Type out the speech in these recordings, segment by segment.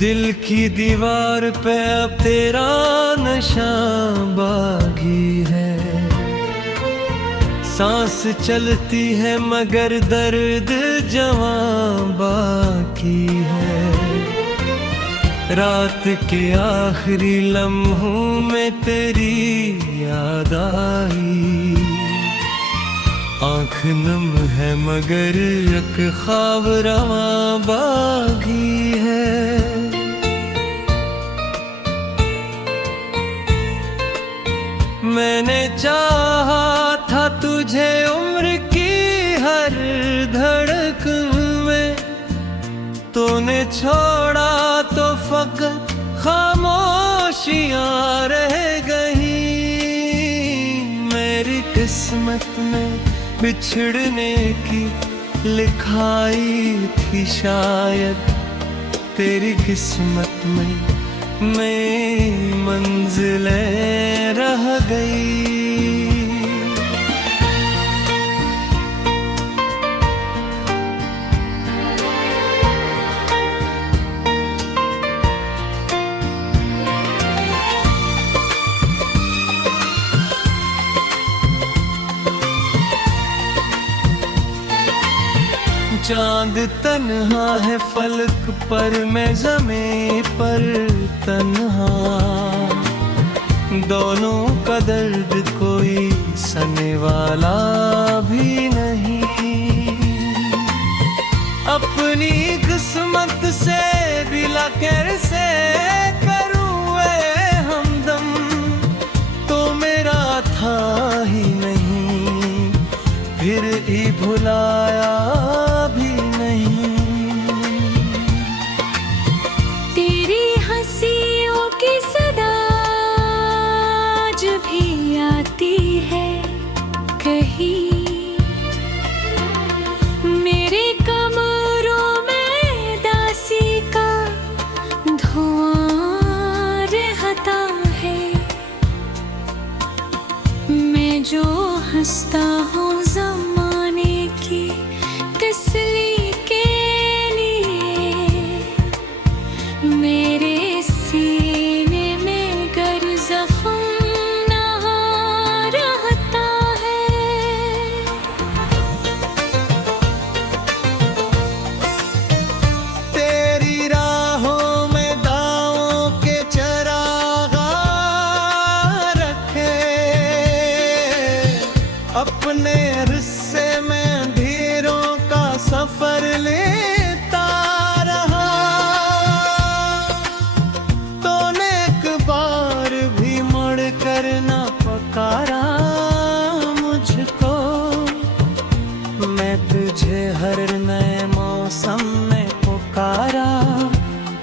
दिल की दीवार पे अब तेरा नशा बागी है। सांस चलती है मगर दर्द जवां बाकी है। रात के आखिरी लम्हों में तेरी याद आई। आँख नम है मगर एक ख्वाब रवां बागी है। मैंने चाहा था तुझे उम्र की हर धड़कन में, तूने छोड़ा तो फकत खामोशियां रह गई। मेरी किस्मत में बिछड़ने की लिखाई थी शायद, तेरी किस्मत में मैं मंजिलें रह गई। चांद तन्हा है फलक पर, मैं ज़मीं पर तन्हा। दोनों का दर्द कोई सने वाला भी नहीं। अपनी किस्मत से बिला कैसे करूँ ऐ हमदम, तो मेरा था ही नहीं, फिर ही भुलाया भी नहीं। तेरी हंसियों की सदा आज भी आती है कहीं। मेरे कमरों में दासी का धुआं रहता है। मैं जो हंसता हूँ ज़माने की तसल्ली के लिए, मेरे सीने में गर ज़ख्म ना रहता है। तेरी राहों में दावों के चराग रखे, अपने रिश्ते में अंधेरों का सफर लेता रहा। तूने एक बार भी मुड़ कर ना पुकारा मुझको। मैं तुझे हर नए मौसम में पुकारा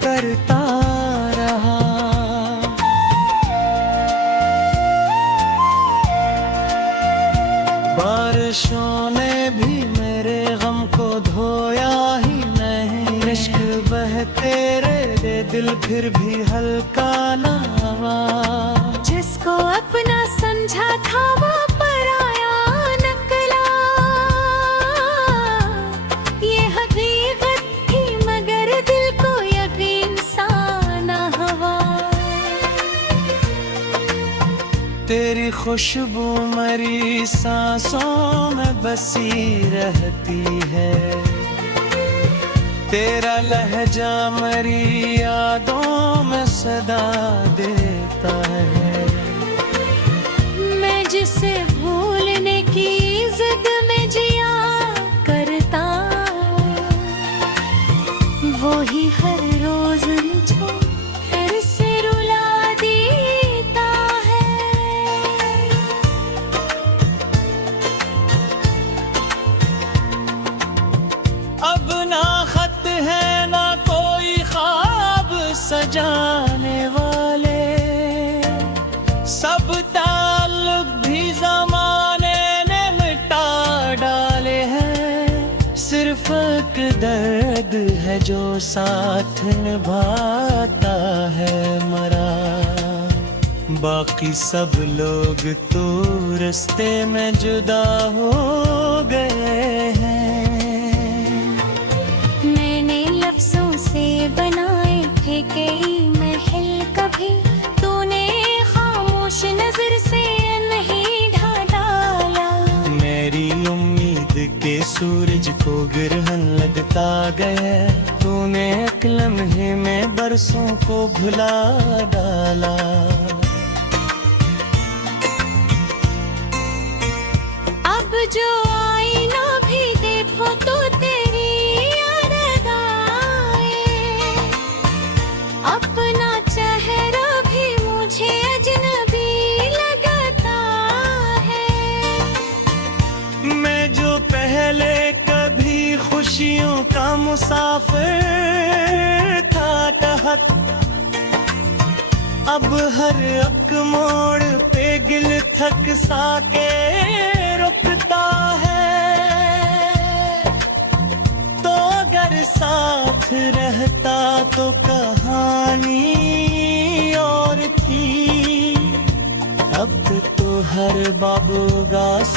करता रहा। बारिशों ने भी मेरे गम को धोया ही नहीं। इश्क बहते रे दिल फिर भी हल्का ना हुआ। जिसको अपना समझा था वो पराया निकला। ये हकीकत थी मगर दिल को यकीन सा ना हुआ। तेरी खुशबू मरी सांसों में बसी रहती है। तेरा लहजा मरी यादों में सदा देता है। मैं जिसे भूलने की जिद में जिया करता, वो ही हर रोज मुझे फिर से रुला देता है। अब ना खत है ना कोई ख्वाब सजाने वाले, सब ताल्लुक भी ज़माने ने मिटा डाले हैं। सिर्फ एक दर्द है जो साथ निभाता है मरा। बाकी सब लोग तो रास्ते में जुदा हो गए हैं। मैंने लफ्जों से बनाए थे गए, तूने एक लम्हे में बरसों को भुला डाला। अब जो आईना भी देखो तो तेरी याद आए, अपना चेहरा भी मुझे अजनबी लगता है। मैं जो पहले कभी खुशियों का मुसाफिर था कहत, अब हर एक मोड़ पे गिल थक सा के रुकता है। तो अगर साथ रहता तो कहानी और थी, अब तो हर बाबूगास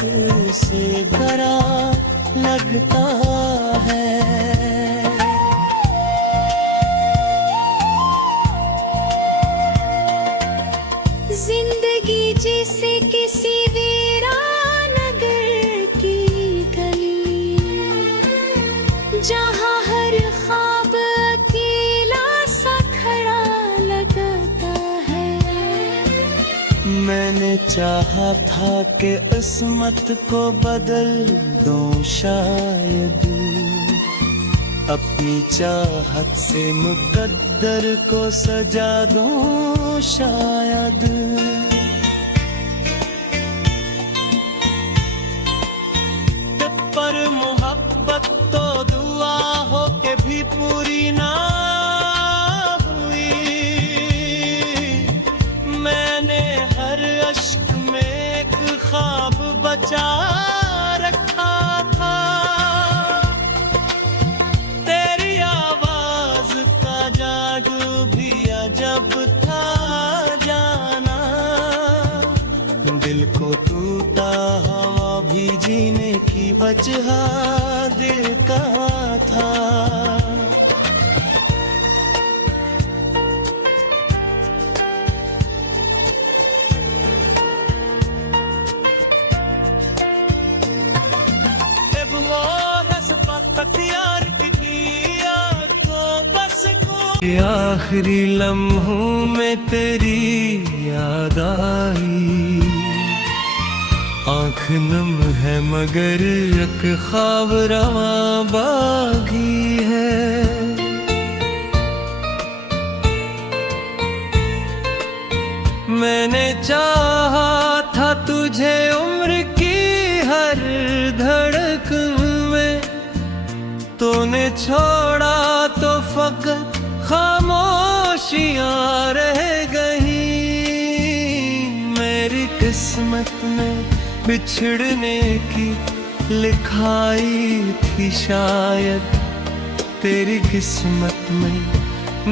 से भरा लगता है। जिंदगी जैसे किसी वीरान नगर की गली, जहाँ हर ख्वाब अकेला सा खड़ा लगता है। मैंने चाहा था कि किस्मत को बदल दूं शायद, अपनी चाहत से मुकद्दर को सजा दूं शायद। पर मोहब्बत तो दुआ हो के भी पूरी ना हुई। मैंने हर अश्क में एक ख्वाब बचा रखा था, तेरी आवाज का जादू भी अजब था जाना। दिल को टूटा हवा भी जीने की वजह दिल का था। अब वो रस पख्तियार की आंखों बस को, आखिरी लम्हों में तेरी याद आई। आँख नम है मगर एक ख्वाब रवा बागी है। मैंने चाहा था तुझे उम्र की हर धड़कन में, तूने छोड़ा तो फकत खामोशियां रह गई। मेरी किस्मत में बिछड़ने की लिखाई थी शायद, तेरी किस्मत में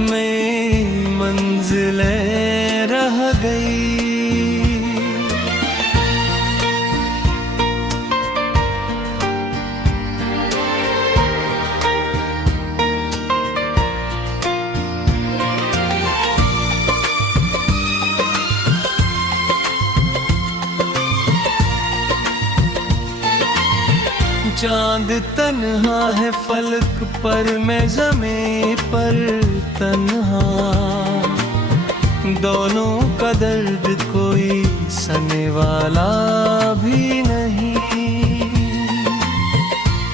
मैं मंजिलें रह गई। चांद तन्हा है फलक पर, मैं ज़मीं पर तन्हा। दोनों का दर्द कोई सने वाला भी नहीं।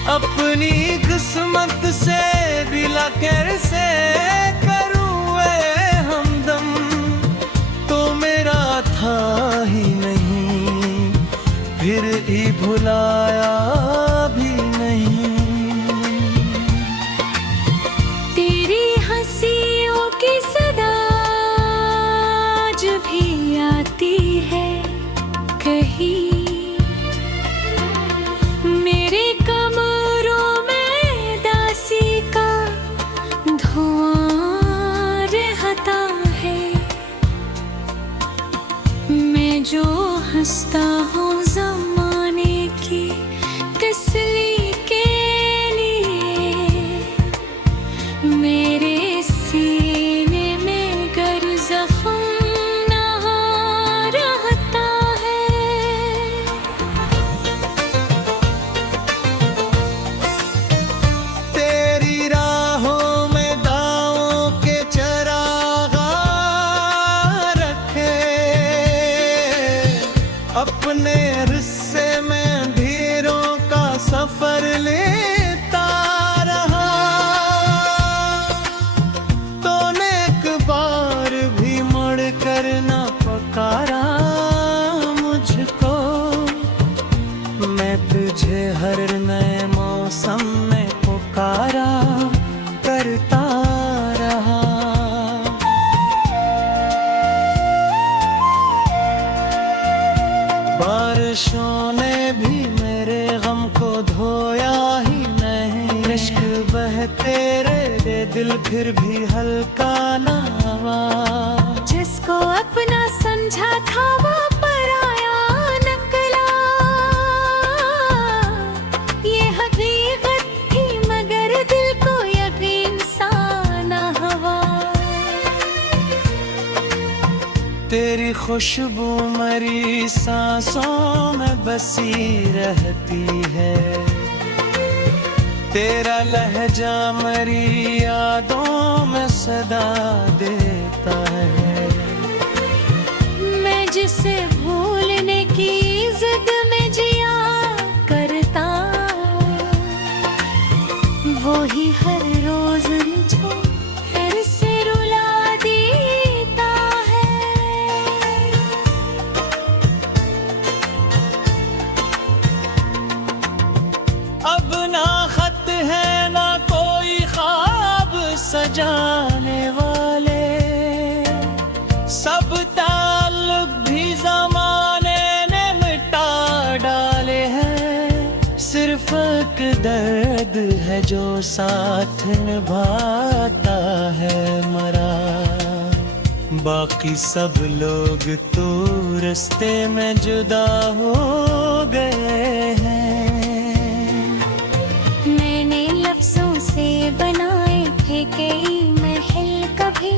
अपनी किस्मत से दिला कैसे करूँ ए हमदम, तो मेरा था ही नहीं, फिर ही भुलाया भी नहीं। तेरी हंसियों की सदा आज भी आती है कहीं, मेरे कमरों में दासी का धुआं रहता है। मैं जो हंसता हूँ ज़माने की तसल्ली के लिए, मेरे सीने में गर ज़ख्म ना रहता है। तेरी अपने रिश्ते में ढेरों का सफर लेता रहा, तूने एक बार भी मुड़ कर न पुकारा मुझको। मैं तुझे हर नए मौसम में पुकारा करता रहा। बारिशों ने भी मेरे गम को धोया ही नहीं, इश्क बहते रहे दिल फिर भी हल्का ना हुआ। जिसको अपना समझा था वो पराया निकला, ये हकीकत थी मगर दिल को यकीन सा ना हुआ। तेरी खुशबू मरी सांसों में बसी रहती है, तेरा लहजा मरी यादों में सदा देता है। मैं जिसे भूलने की जिद में जिया करता, वो ही हर रोज मुझे फिर से रुला देता है। अब ना खत है ना कोई ख्वाब सजाने वाले, सब ताल्लुक भी ज़माने ने मिटा डाले हैं। सिर्फ एक दर्द है जो साथ निभाता है मरा, बाकी सब लोग तो रास्ते में जुदा हो गए हैं। मैंने लफ्जों से बनाए थे कई महल, कभी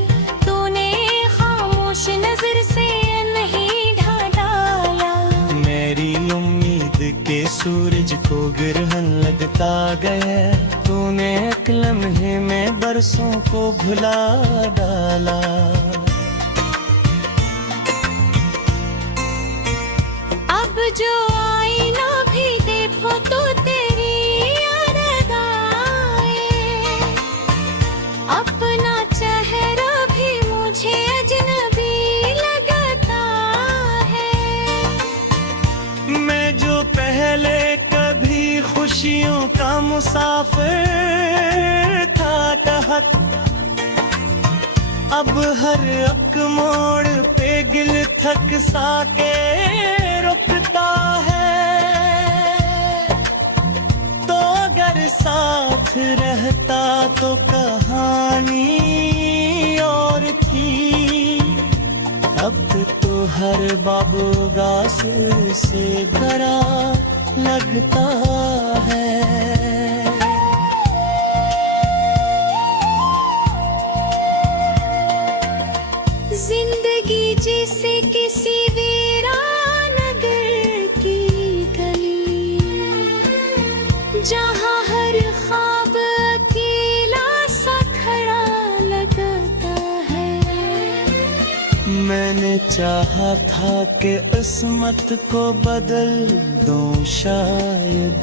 तूने खामोश नजर से नहीं ढा डाला। मेरी उम्मीद के सूरज को ग्रहण लगता गया, तूने एक लम्हे में बरसों को भुला डाला। अब जो आईना भी देखो तो तेरी याद आए, अपना चेहरा भी मुझे अजनबी लगता है। मैं जो पहले कभी खुशियों का मुसाफिर था कहत, अब हर एक मोड़ पे गिल थक सा के रुकता है। तो अगर साथ रहता तो कहानी और थी, अब तो हर बाबूगास से भरा लगता है। जिंदगी जैसे किसी वीरान नगर की गली, जहाँ हर ख्वाब अकेला सा खड़ा लगता है। मैंने चाहा था कि किस्मत को बदल दूं शायद,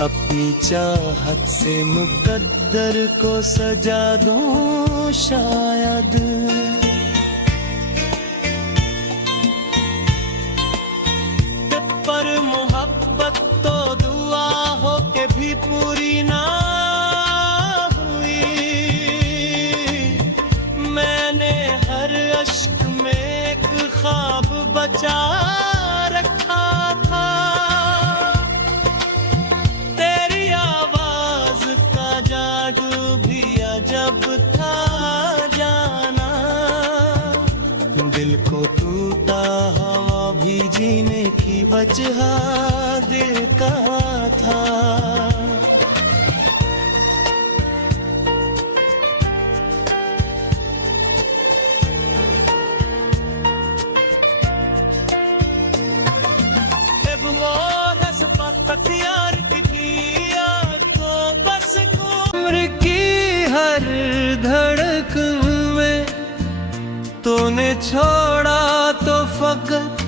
अपनी चाहत से मुकद्दर को सजा दूं शायद। पर मोहब्बत तो दुआ हो के भी पूरी ना हुई। मैंने हर अश्क में एक ख्वाब बचा रखा था, तेरी आवाज का जादू भी अजब था जाना। दिल को टूटा हवा भी जीने की वजह देता था। उम्र की हर धड़कन में तूने छोड़ा तो फकत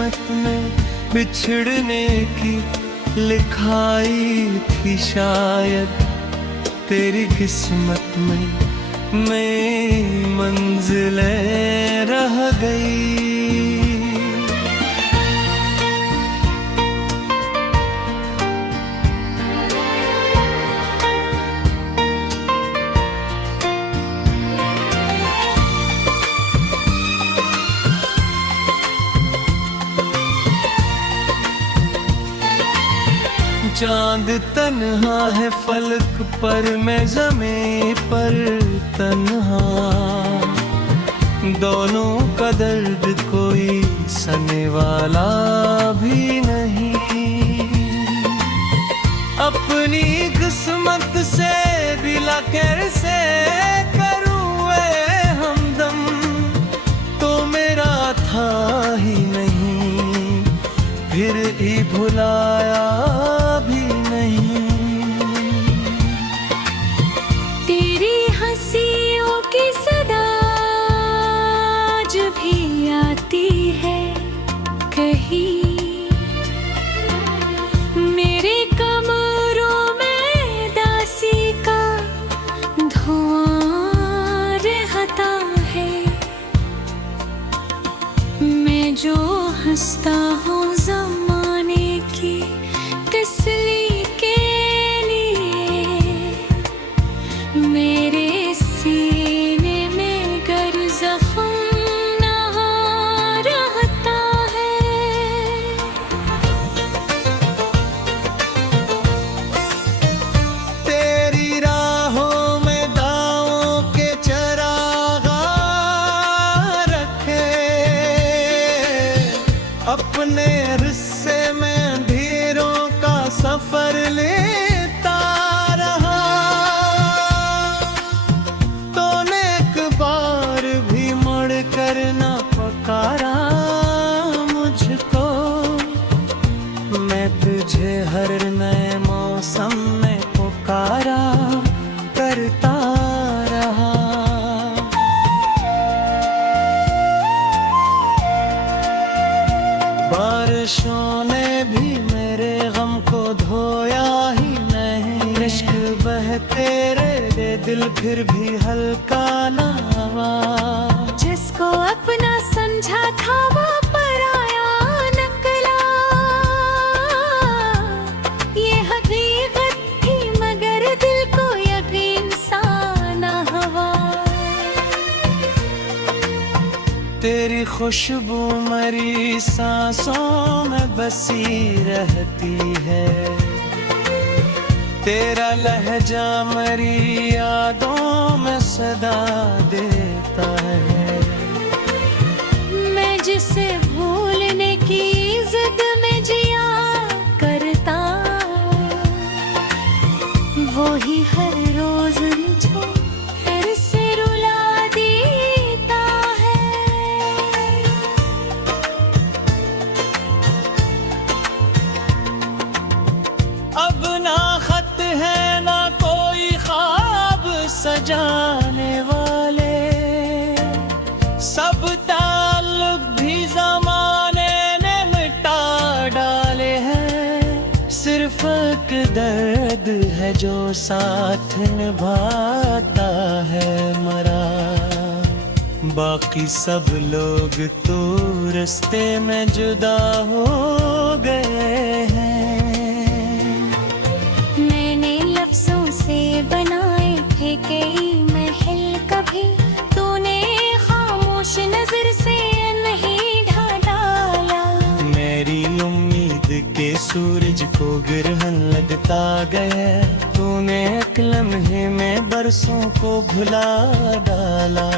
किस्मत में बिछड़ने की लिखाई थी शायद, तेरी किस्मत में मेरी मंजिलें रह गई। चांद तन्हा है फलक पर, मैं ज़मीं पर तन्हा, दोनों का दर्द कोई सने वाला भी नहीं। अपनी किस्मत से दिला कैसे करूँ ऐ हमदम, तो मेरा था ही नहीं, फिर ही भुलाया भी नहीं। तेरी हंसियों की सदा आज भी आती है कहीं, मेरे कमरों में दासी का धुआं रहता है। मैं जो हंसता हूँ ज़माने की तसल्ली के लिए, मेरे सीने में गर ज़ख्म ना रहता है। तेरी राहों में दावों के चरागा रखे, अपने रिश्ते में अंधेरों का सफर लेता रहा, तूने एक बार भी मुड़ कर न पुकारा मुझको। मैं तुझे हर नए मौसम में पुकारा करता रहा। बारिशों ने भी मेरे गम को धोया ही नहीं, इश्क बहते रहे दिल फिर भी हल्का ना हुआ। जिसको अपना समझा था वो पराया निकला, ये हकीकत थी मगर दिल को यकीन सा ना हुआ। तेरी खुशबू मरी सांसों में बसी रहती है, तेरा लहजा मरी यादों में सदा देता है। मैं जिसे भूलने की जिद में जिया करता, वो ही हर रोज मुझे फिर से रुला देता है। अब ना खत है ना कोई ख्वाब सजाने वाले, सब ताल्लुक भी ज़माने ने मिटा डाले हैं। सिर्फ एक दर्द है जो साथ निभाता है मरा, बाकी सब लोग तो रास्ते में जुदा हो गए हैं। मैंने लफ्जों से बनाए थे कई महल, कभी तूने खामोश नजर से नहीं ढा डाला। मेरी उम्मीद के सूरज को गिरहन लगता गया, तूने एक लम्हे में बरसों को भुला डाला।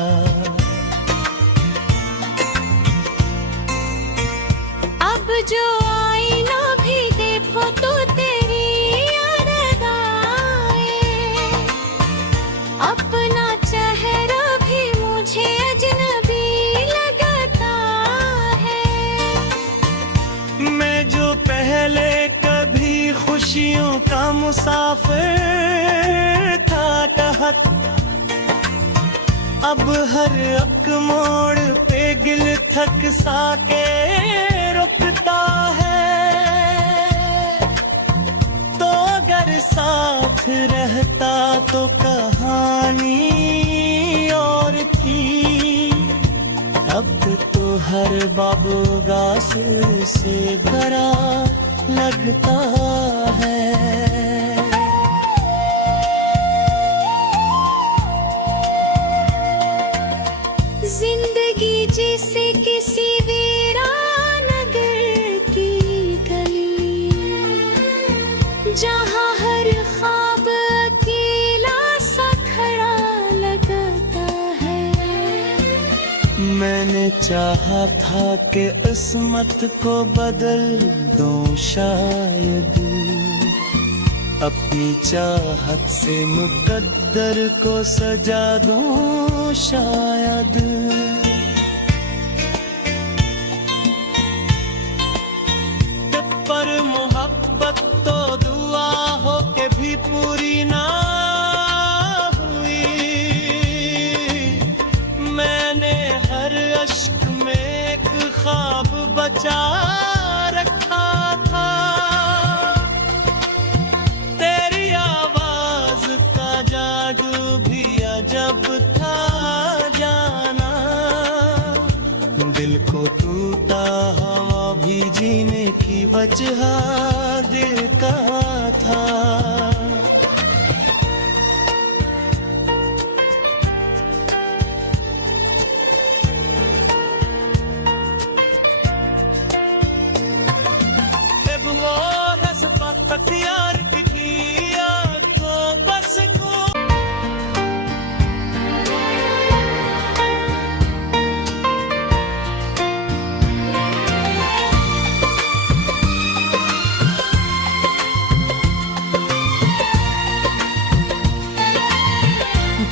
अब जो आईना भी देखो तो तेरी याद आए, अपना चेहरा भी मुझे अजनबी लगता है। मैं जो पहले कभी खुशियों का मुसाफिर था कहत, अब हर एक मोड़ पे गिल थक सा के रुक लगता है, तो अगर साथ रहता तो कहानी और थी। अब तो हर बाब गास से भरा लगता है। जिंदगी जैसे किसी वीरान नगर की गली, जहाँ हर ख्वाब अकेला सा खड़ा लगता है। मैंने चाहा था कि किस्मत को बदल दूं शायद, अपनी चाहत से मुकद्दर को सजा दूं शायद। पर मोहब्बत तो दुआ हो के भी पूरी ना हुई। मैंने हर अश्क में एक ख्वाब बचा रखा था। तेरी आवाज का जादू भी अजब था जाना। दिल को टूटा हवा भी जीने की वजह दिल का था। वो हस्बत अख्तियार की किया तो बस को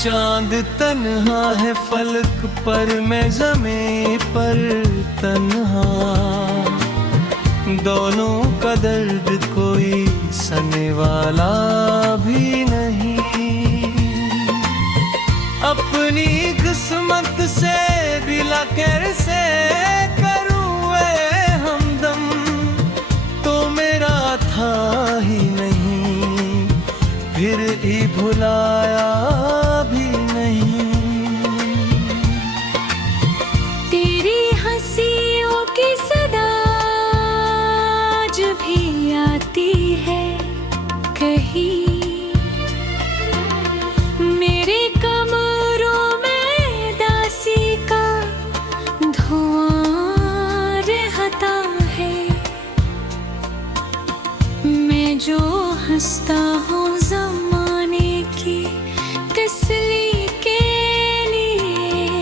चांद तन्हा है फलक पर, मैं ज़मीं पर तन्हा। दोनों का दर्द कोई सने वाला भी नहीं। अपनी किस्मत से दिला कैसे करूँ ऐ हमदम, तो मेरा था ही नहीं, फिर ही भुलाया भी नहीं। तेरी हंसियों की सदा आज भी आती है कहीं। मेरे कमरों में दासी का धुआं रहता है। मैं जो हंसता हूँ ज़माने की तसल्ली के लिए,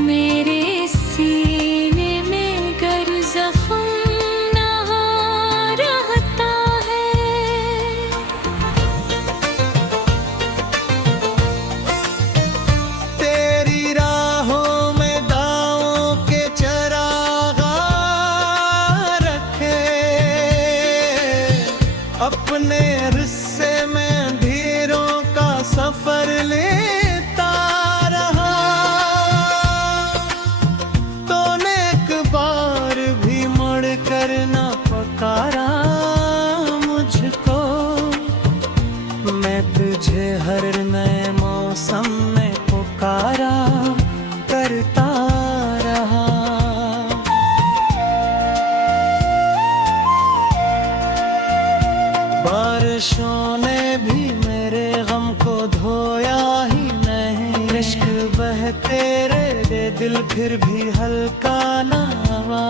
मेरे सीने में गर ज़ख्म ना रहता है। तेरी राहों में दावों के चरागा रखे, अपने रिश्ते में अंधेरों का सफर लेता रहा। तूने एक बार भी मुड़ कर ना पुकारा मुझको। मैं तुझे हर नए मौसम में पुकारा करता रहा। बारिशों ने भी मेरे गम को धोया ही नहीं। इश्क बहते रहे दिल फिर भी हल्का ना हुआ।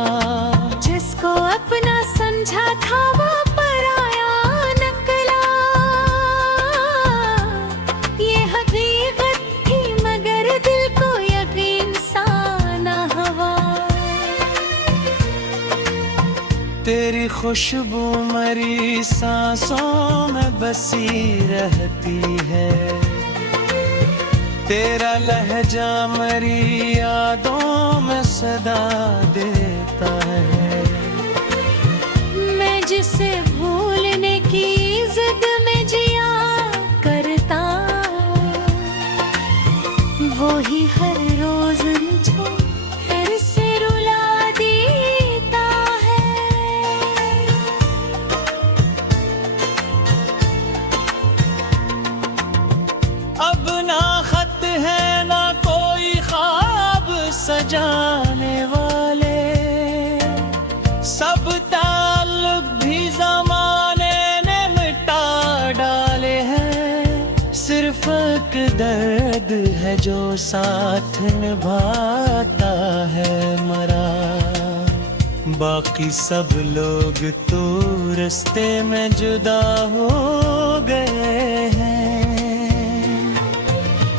जिसको अपना समझा था वो पराया निकला। ये हकीकत थी मगर दिल को यकीन सा ना हुआ। तेरी खुशबू मरी सांसों में बसी रहती है। तेरा लहजा मरी यादों में सदा देता है। मैं जिसे भूलने की जिद में जिया करता, वो ही हर रोज मुझे फिर से रुला देता दर्द है जो साथ निभाता है मरा। बाकी सब लोग तो रास्ते में जुदा हो गए हैं।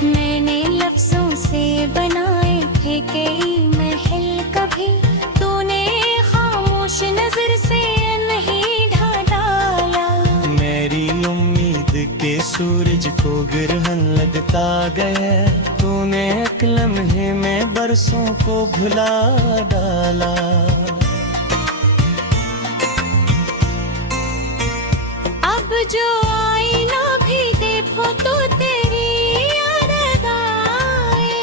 मैंने लफ्जों से बनाए थे कई महल, कभी तूने खामोश नजर से नहीं ढा डाला। मेरी उम्मीद के सूरज को ग्रहण लगता गया, तूने एक लम्हे में बरसों को भुला डाला। अब जो आईना भी देखो तो तेरी याद आए।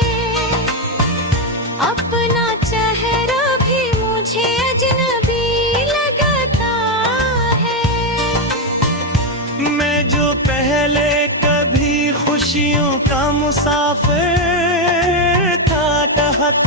अपना चेहरा भी मुझे अजनबी लगता है। मैं जो पहले कभी खुशियों का मुसाफिर था, तहत